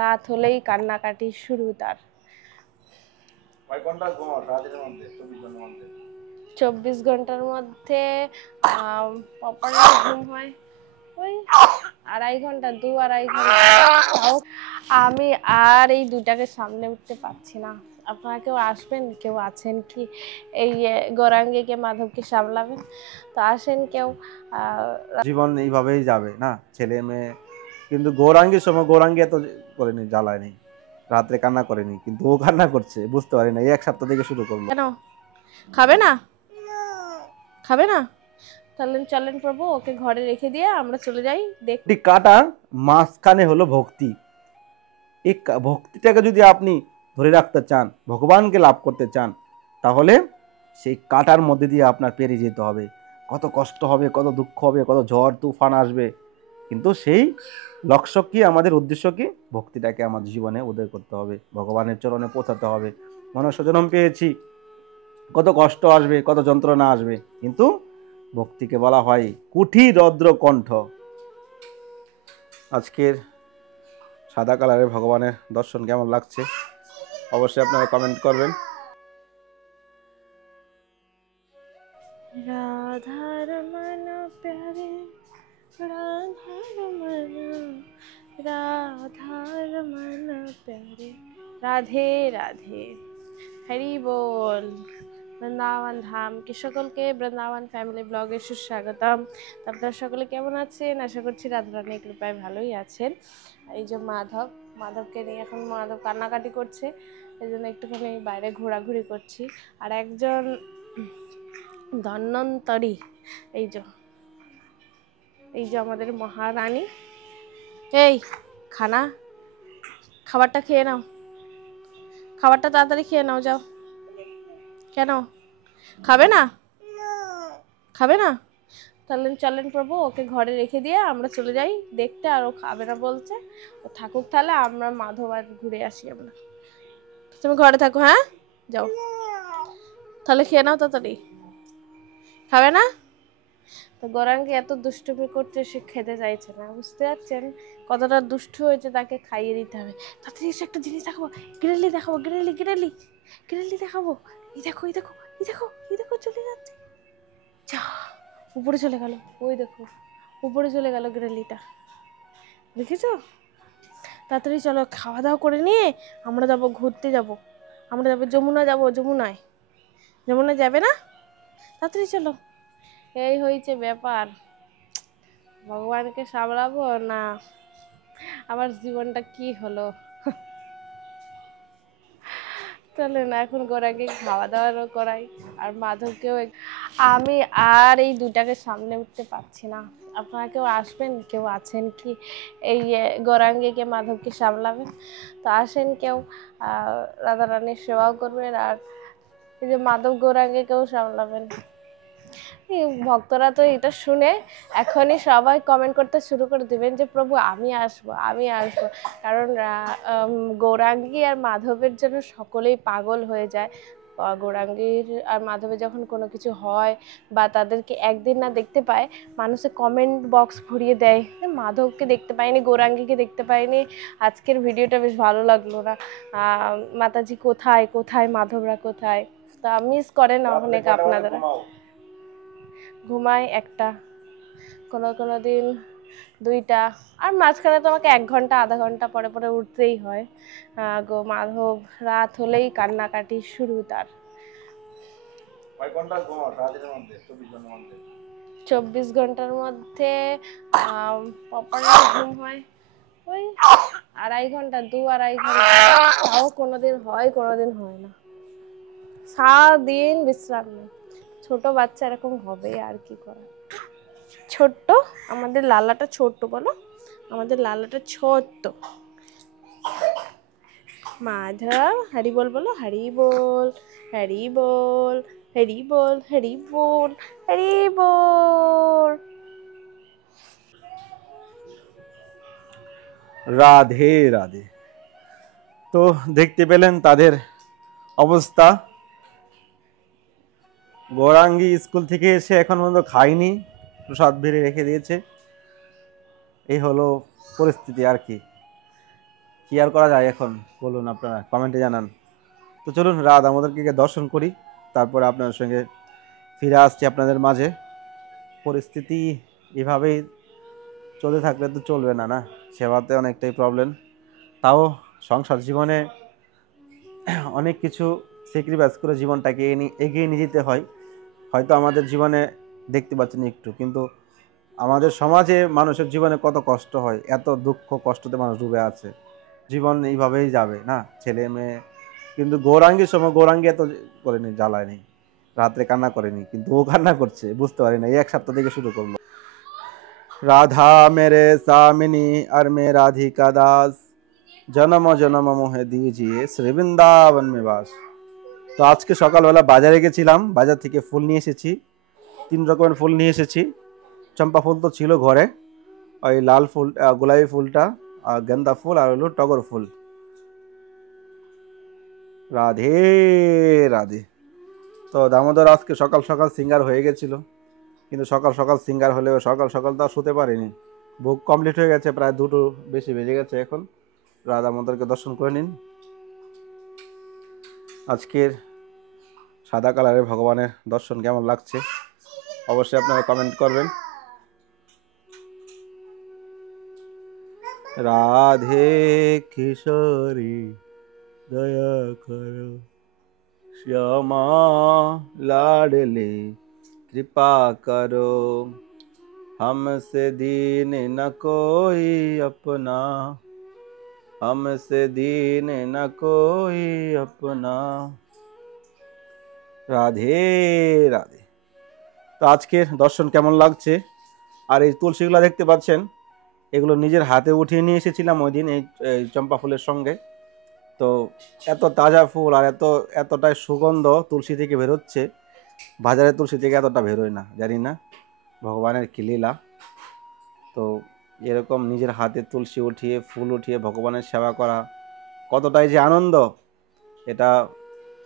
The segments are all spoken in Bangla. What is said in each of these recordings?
রাত হলেই কান্নাকাটি শুরু তার। 24 ঘন্টার মধ্যে প্রপারলি ঘুম হয় ওই 2.5 ঘন্টা, 2-2.5 ঘন্টা। তাও আমি আর এই দুটাকে সামনে উঠতে পারছি না। আপনারা কেউ আসবেন, কেউ আছেন কি এই গৌরাঙ্গীকে মাধবকে সামলাবেন? তো আসেন কেউ। জীবন এইভাবেই যাবে না, ছেলে মেয়ে। কিন্তু গৌরাঙ্গীর সময় গৌরাঙ্গী এত করেনি, জ্বালায়নি, রাত্রে কান্না করেনি, কিন্তু ও কান্না করছে, বুঝতে পারি না। এই এক সপ্তাহ থেকে শুরু করলো। কেন খাবে না? খাবে না? তাহলে চলেন প্রভু, ওকে ঘরে রেখে দিয়ে আমরা চলে যাই। একটি কাটা মাঝখানে হলো ভক্তি। এই ভক্তিটাকে যদি আপনি ধরে রাখতে চান, ভগবানকে লাভ করতে চান, তাহলে সেই কাটার মধ্যে দিয়ে আপনার পেরিয়ে যেতে হবে। কত কষ্ট হবে, কত দুঃখ হবে, কত ঝড় তুফান আসবে, কিন্তু সেই লক্ষ্য কি, আমাদের উদ্দেশ্য কি, ভক্তিটাকে আমাদের জীবনে উদয় করতে হবে, ভগবানের চরণে পৌঁছাতে হবে। মনুষ্য জন্ম পেয়েছি, কত কষ্ট আসবে, কত যন্ত্রণা আসবে, কিন্তু ভক্তিকে বলা হয় কুঠি রৌদ্র কণ্ঠ। আজকের সাদা কালারের ভগবানের দর্শন কেমন লাগছে অবশ্যই আপনারা কমেন্ট করবেন। রাধার মন প্যারে, রাধার মন, রাধার মন প্যারে। রাধে রাধে, হরি বল। বৃন্দাবন ধামকে সকলকে বৃন্দাবন ফ্যামিলি ব্লগে সুস্বাগতম। আপনারা সকলে কেমন আছেন? আশা করছি রাধারানীর কৃপায় ভালোই আছেন। এই যে মাধবকে নিয়ে এখন মাধব কান্নাকাটি করছে, এই জন্য একটুখানি বাইরে ঘোরাঘুরি করছি। আর একজন ধন্বন্তরী, এই যে আমাদের মহারানী। এই খাবারটা খেয়ে নাও, খাবারটা তাড়াতাড়ি খেয়ে নাও, যাও। কেন খাবে না? খাবে না? তাহলে চলেন প্রভু, ওকে ঘরে রেখে দিয়ে আমরা চলে যাই দেখতে। আর ও খাবে না বলছে, ও থাকুক, তাহলে আমরা মাধব আর ঘুরে আসি আমরা। তুমি ঘরে থাকো, হ্যাঁ যাও, তাহলে খেয়ে নাও তাড়াতাড়ি। খাবে না? তো গৌরাঙ্গী এত দুষ্টুমি করছে, সে খেতে চাইছে না, বুঝতে পারছেন কতটা দুষ্টু হয়েছে। তাকে খাইয়ে দিতে হবে। তাড়াতাড়ি এসে একটা জিনিস দেখাবো, গ্রেলি দেখাবো, গ্রেলি দেখাবো। এই দেখো, এই দেখো, এই দেখো, এই দেখো, চলে যাচ্ছে, যা উপরে চলে গেল। ওই দেখো উপরে চলে গেল গ্রেলিটা, দেখেছো? তাড়াতাড়ি চলো, খাওয়া দাওয়া করে নিয়ে আমরা যাবো ঘুরতে, আমরা যাবো যমুনায় যাবে না? তাড়াতাড়ি চলো। এই হয়েছে ব্যাপার, ভগবানকে সামলাবো না আমার জীবনটা কি হলো। চলে না, এখন গোরাকে খাওয়া দাওয়ারও করাই, আর মাধবকেও। আমি আর এই দুটাকে সামনে উঠতে পারছি না। আপনারা কেউ আসবেন, কেউ আছেন কি এই গৌরাঙ্গীকে মাধবকে সামলাবেন? তো আসেন কেউ, রাধারানীর সেবাও করবেন, আর এই যে মাধব গৌরাঙ্গীকেও সামলাবেন। ভক্তরা তো এটা শুনে এখনই সবাই কমেন্ট করতে শুরু করে দিবেন যে প্রভু আমি আসবো। কারণ গৌরাঙ্গী আর মাধবের জন্য সকলেই পাগল হয়ে যায়। গৌরাঙ্গীর আর মাধবের যখন কোনো কিছু হয় বা তাদেরকে একদিন না দেখতে পায়, মানুষে কমেন্ট বক্স ভরিয়ে দেয়, মাধবকে দেখতে পাইনি, গৌরাঙ্গীকে দেখতে পাইনি, আজকের ভিডিওটা বেশ ভালো লাগলো না, মাতাজি কোথায় মাধবরা কোথায়। তা মিস করেন অনেক আপনারা। ঘুমাই একটা, কোনো দিন 2টা, আর মাঝখানে তো আমাকে 1 ঘন্টা আধা ঘন্টা পরে পরে উঠতেই হয়। মাধব রাত হলেই কান্নাকাটি শুরু তার। 24 ঘন্টার মধ্যে প্রপারলি ঘুম হয় ওই 2.5 ঘন্টা, 2-2.5 ঘন্টা। তাও কোনোদিন হয়, কোনোদিন হয় না, সারাদিন বিশ্রাম নেই। ছোট বাচ্চা এরকম হবে, আর কি করা। ছোট্ট আমাদের লালাটা, ছোট্ট বলো, আমাদের লালাটা ছোট্ট। মাধব হরি বল বলো, হরি বল, হরি বল, হরি বল, হরি বল, হরি বল। রাধে রাধে। তো দেখতে পেলেন তাদের অবস্থা। গৌরাঙ্গী স্কুল থেকে এসে এখন পর্যন্ত খায়নি, প্রসাদ বেড়ে রেখে দিয়েছে। এই হলো পরিস্থিতি আর কি। কি আর করা যায় এখন বলুন, আপনারা কমেন্টে জানান। তো চলুন রাত আমাদেরকে গিয়ে দর্শন করি, তারপরে আপনার সঙ্গে ফিরে আসছি আপনাদের মাঝে। পরিস্থিতি এভাবেই চলতে থাকলে তো চলবে না, না সেবাতে অনেকটাই প্রবলেম। তাও সংসার জীবনে অনেক কিছু স্যাক্রিফাইস করে জীবনটাকে এগিয়ে নিয়ে যেতে হয়। হয়তো আমাদের জীবনে দেখতে পাচ্ছেন একটু, কিন্তু আমাদের সমাজে মানুষের জীবনে কত কষ্ট হয়, এত দুঃখ কষ্টতে মানুষ ডুবে আছে। জীবন এইভাবেই যাবে না, ছেলে মেয়ে। কিন্তু গৌরাঙ্গীর সময় গৌরাঙ্গী এত করেনি, জ্বালায়নি, রাত্রে কান্না করেনি, কিন্তু ও কান্না করছে, বুঝতে পারি না, এই এক সপ্তাহ থেকে শুরু করলো। রাধা মেরে সামিনী আর মে রাধিকা দাস, জনম জনম মোহে দিজিয়ে শ্রী বৃন্দাবন মে বাস। তো আজকে সকালবেলা বাজারে গেছিলাম, বাজার থেকে ফুল নিয়ে এসেছি, 3 রকমের ফুল নিয়ে এসেছি। চম্পা ফুল তো ছিল ঘরে, ওই লাল ফুল, গোলাপি ফুলটা, আর গেন্দা ফুল, আর হলো টগর ফুল। রাধে রাধে। তো দামোদর আজকে সকাল সকাল সিঙ্গার হয়ে গেছিল, কিন্তু সকাল সকাল সিঙ্গার হলেও সকাল সকাল তো আর শুতে পারিনি। বুক কমপ্লিট হয়ে গেছে, প্রায় 2টো বেশি বেজে গেছে। এখন রাধা দামোদরকে দর্শন করে নিন। আজকের সাদা কালারের ভগবানের দর্শন কেমন লাগছে অবশ্যই আপনারা কমেন্ট করবেন। রাধে কিশোরী দয়া করো, श्यामा लाडले कृपा करो, हमसे दीन न कोई अपना, हमसे दीन न कोई अपना। রাধে রাধে। তো আজকের দর্শন কেমন লাগছে? আর এই তুলসীগুলো দেখতে পাচ্ছেন, এগুলো নিজের হাতে উঠিয়ে নিয়ে এসেছিলাম ওই দিন এই চম্পা ফুলের সঙ্গে। তো এত তাজা ফুল আর এতটাই সুগন্ধ তুলসী থেকে বেরোচ্ছে, বাজারের তুলসী থেকে এতটা বেরোয় না, জানি না ভগবানের কি লীলা। তো এরকম নিজের হাতে তুলসী উঠিয়ে ফুল উঠিয়ে ভগবানের সেবা করা কতটাই যে আনন্দ, এটা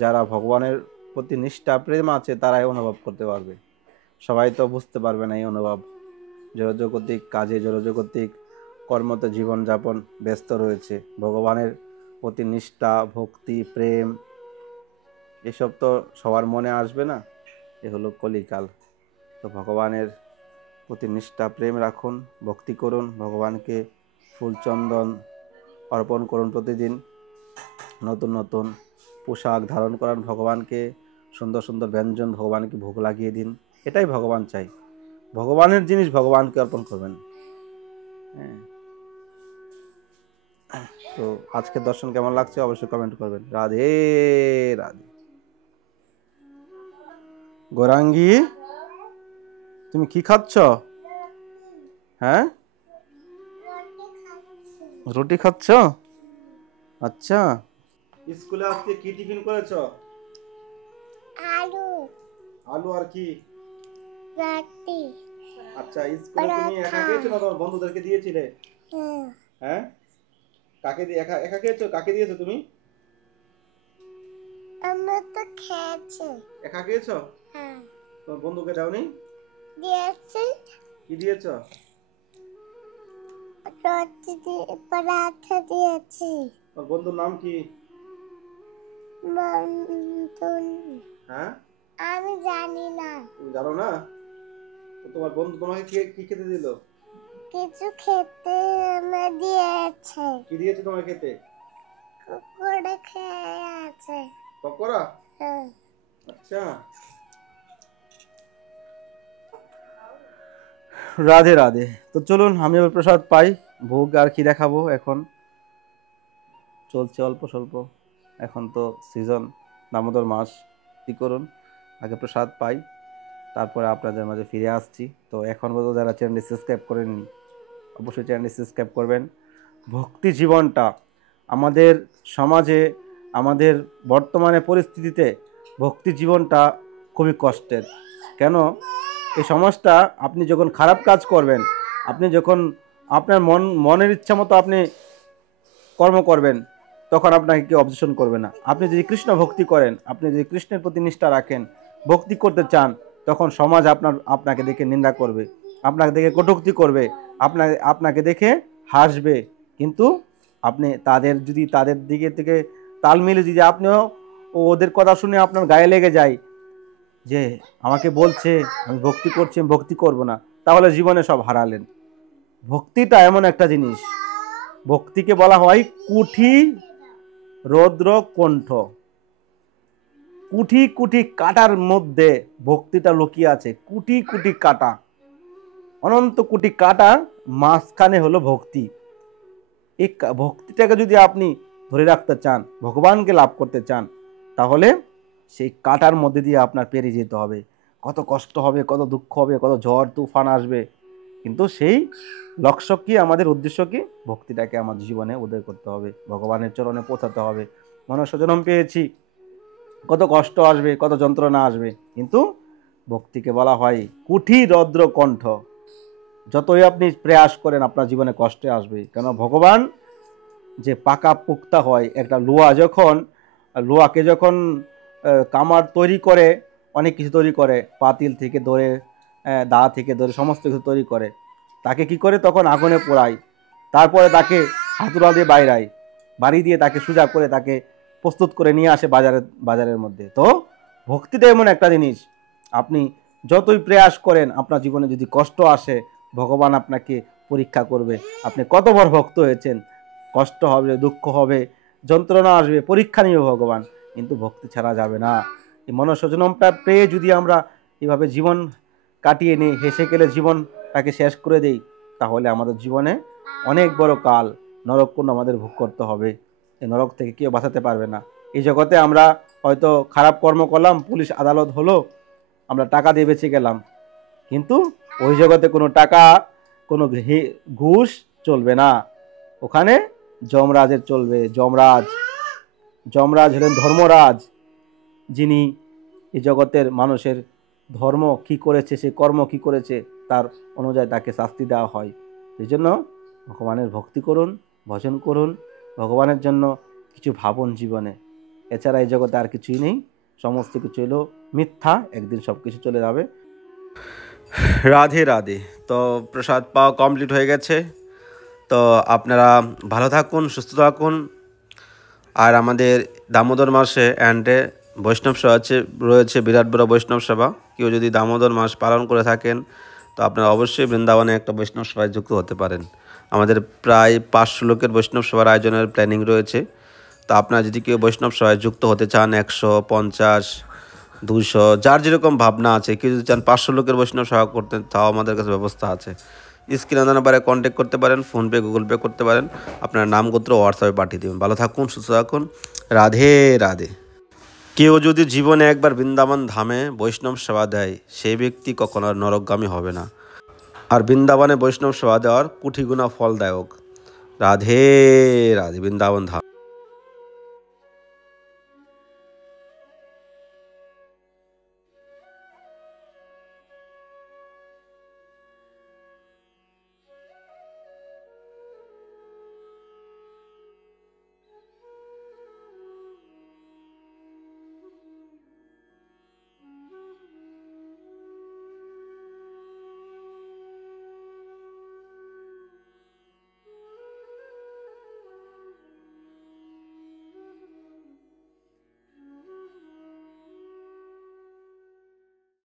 যারা ভগবানের প্রতি নিষ্ঠা প্রেম আছে তারাই অনুভব করতে পারবে। সবাই তো বুঝতে পারবে না এই অনুভব। জড়জগতিক কাজে, জড়জগতিক কর্মতে জীবনযাপন ব্যস্ত রয়েছে, ভগবানের প্রতি নিষ্ঠা ভক্তি প্রেম এসব তো সবার মনে আসবে না। এ হলো কলিকাল। তো ভগবানের প্রতি নিষ্ঠা প্রেম রাখুন, ভক্তি করুন, ভগবানকে ফুল চন্দন অর্পণ করুন প্রতিদিন, নতুন নতুন পোশাক ধারণ করান ভগবানকে, সুন্দর সুন্দর ব্যঞ্জন ভগবানকে ভোগ লাগিয়ে দিন। এটাই ভগবান চাই, ভগবানের জিনিস ভগবানকে অর্পণ করবেন। হ্যাঁ, তো আজকের দর্শন কেমন লাগছে অবশ্যই কমেন্ট করবেন। রাধে রাধে। গৌরাঙ্গী তুমি কি খাচ্ছ? হ্যাঁ, রুটি খাচ্ছ? আচ্ছা, স্কুলে আজকে কি টিফিন করেছো? আলু আলু আর কি? রুটি। আচ্ছা, স্কুলে তুমি একা খেয়েছো না তোমার বন্ধুদেরকে দিয়েছিলে? হ্যাঁ, কাকে দিয়ে একা একা খেয়েছো? কাকে দিয়েছো তুমি? আমি তো খেয়েছি। একা খেয়েছো? হ্যাঁ, তোমার বন্ধুকে দাওনি? দিয়েছি। কি দিয়েছো? রুটি দিয়ে পরাঠা দিয়েছি। তোমার বন্ধুর নাম কি? বন্ধু হ্যাঁ, আমি জানি না। তুমি জানো না? তো তোমার বন্ধু তোমাকে কি খেতে দিল? কিছু খেতে দিয়েছে। কি দিয়েছে তোমার খেতে? কুকুরে খেয়ে আছে। পকোড়া? হ্যাঁ। আচ্ছা, রাধে রাধে। তো চলুন আমি প্রসাদ পাই, ভোগ আর কি দেখাবো, এখন চলছে অল্প স্বল্প, এখন তো সিজন দামোদর মাস, কি করুন আগে প্রসাদ পাই, তারপরে আপনাদের মাঝে ফিরে আসছি। তো এখন পর্যন্ত যারা চ্যানেলটি সাবস্ক্রাইব করেননি অবশ্যই চ্যানেলটি সাবস্ক্রাইব করবেন। ভক্তি জীবনটা আমাদের সমাজে, আমাদের বর্তমানে পরিস্থিতিতে ভক্তি জীবনটা খুবই কষ্টের। কেন? এই সমাজটা আপনি যখন খারাপ কাজ করবেন, আপনি যখন আপনার মনের ইচ্ছা মতো আপনি কর্ম করবেন, তখন আপনাকে কেউ অবজেকশন করবে না। আপনি যদি কৃষ্ণ ভক্তি করেন, আপনি যদি কৃষ্ণের প্রতি নিষ্ঠা রাখেন, ভক্তি করতে চান, তখন সমাজ আপনাকে দেখে নিন্দা করবে, আপনাকে দেখে কটূক্তি করবে, আপনাকে দেখে হাসবে, কিন্তু আপনি তাদের দিকে থেকে তাল মিলে যদি আপনিও ওদের কথা শুনে আপনার গায়ে লেগে যায় যে আমাকে বলছে আমি ভক্তি করছি, আমি ভক্তি করব না, তাহলে জীবনে সব হারালেন। ভক্তিটা এমন একটা জিনিস, ভক্তিকে বলা হয় কুঠি রৌদ্র কণ্ঠ। কুটি কুটি কাটার মধ্যে ভক্তিটা লুকিয়ে আছে। কুটি কুটি কাটা, অনন্ত কোটি কাটা মাঝখানে হলো ভক্তি। এই ভক্তিটাকে যদি আপনি ধরে রাখতে চান, ভগবানকে লাভ করতে চান, তাহলে সেই কাটার মধ্যে দিয়ে আপনার পেরিয়ে যেতে হবে। কত কষ্ট হবে, কত দুঃখ হবে, কত ঝড় তুফান আসবে, কিন্তু সেই লক্ষ্য কি, আমাদের উদ্দেশ্য কি, ভক্তিটাকে আমাদের জীবনে উদয় করতে হবে, ভগবানের চরণে পৌঁছাতে হবে। মনুষ্য জন্ম পেয়েছি, কত কষ্ট আসবে, কত যন্ত্রণা আসবে, কিন্তু ভক্তিকে বলা হয় কুঠি রৌদ্র কণ্ঠ। যতই আপনি প্রয়াস করেন আপনার জীবনে কষ্টে আসবে, কেন ভগবান যে পাকা পুক্তা হয়, একটা লোহাকে যখন কামার তৈরি করে, অনেক কিছু তৈরি করে, পাতিল থেকে ধরে দা থেকে ধরে সমস্ত কিছু তৈরি করে, তাকে কি করে তখন আগুনে পোড়ায়, তারপরে তাকে হাতুড়া দিয়ে বাড়ি দিয়ে তাকে সোজা করে তাকে প্রস্তুত করে নিয়ে আসে বাজারের মধ্যে। তো ভক্তিটা এমন একটা জিনিস, আপনি যতই প্রয়াস করেন আপনার জীবনে যদি কষ্ট আসে, ভগবান আপনাকে পরীক্ষা করবে আপনি কত বড় ভক্ত হয়েছেন। কষ্ট হবে, দুঃখ হবে, যন্ত্রণা আসবে, পরীক্ষা নিবে ভগবান, কিন্তু ভক্তি ছাড়া যাবে না। এই মনুষ্য জন্মটা পেয়ে যদি আমরা এভাবে জীবন কাটিয়ে নিই, হেসে গেলে জীবনটাকে শেষ করে দেই, তাহলে আমাদের জীবনে অনেক বড় কাল নরককুণ্ড আমাদের ভোগ করতে হবে। এই নরক থেকে কেউ বাঁচাতে পারবে না। এই জগতে আমরা হয়তো খারাপ কর্ম করলাম, পুলিশ আদালত হলো, আমরা টাকা দিয়ে বেঁচে গেলাম, কিন্তু ওই জগতে কোনো টাকা, কোনো ঘুষ চলবে না। ওখানে যমরাজের চলবে। যমরাজ হলেন ধর্মরাজ, যিনি এই জগতের মানুষের ধর্ম কি করেছে, সে কর্ম কি করেছে, তার অনুযায়ী তাকে শাস্তি দেওয়া হয়। এই জন্য ভগবানের ভক্তি করুন, ভজন করুন, ভগবানের জন্য কিছু ভাবুন জীবনে। এছাড়া এই জগতে আর কিছুই নেই, সমস্ত কিছু হলো মিথ্যা, একদিন সব কিছু চলে যাবে। রাধে রাধে। তো প্রসাদ পাওয়া কমপ্লিট হয়ে গেছে। তো আপনারা ভালো থাকুন, সুস্থ থাকুন। আর আমাদের দামোদর মাসে অ্যান্ডে বৈষ্ণব সেবা রয়েছে, বিরাট বড় বৈষ্ণব সেবা। কেউ যদি দামোদর মাস পালন করে থাকেন, তো আপনারা অবশ্যই বৃন্দাবনে একটা বৈষ্ণব সেবায় যুক্ত হতে পারেন। আমাদের প্রায় 500 লোকের বৈষ্ণব সেবার আয়োজনের প্ল্যানিং রয়েছে। তো আপনারা যদি কেউ বৈষ্ণব সেবায় যুক্ত হতে চান, 150, 200, যার যেরকম ভাবনা আছে, কেউ যদি চান 500 লোকের বৈষ্ণব সেবা করতে, তাও আমাদের কাছে ব্যবস্থা আছে। স্ক্রিনে নাম্বারে কন্ট্যাক্ট করতে পারেন, ফোনপে, গুগল পে করতে পারেন, আপনার নাম গোত্র হোয়াটসঅ্যাপে পাঠিয়ে দেবেন। ভালো থাকুন, সুস্থ থাকুন, রাধে রাধে। কেউ যদি জীবনে একবার বৃন্দাবন ধামে বৈষ্ণব সেবা দেয়, সেই ব্যক্তি কখনো আর নরকগামী হবে না। আর বৃন্দাবনে বৈষ্ণব সেবা দেওয়ার কোটি গুণা ফলদায়ক। রাধে রাধে। বৃন্দাবন ধাম।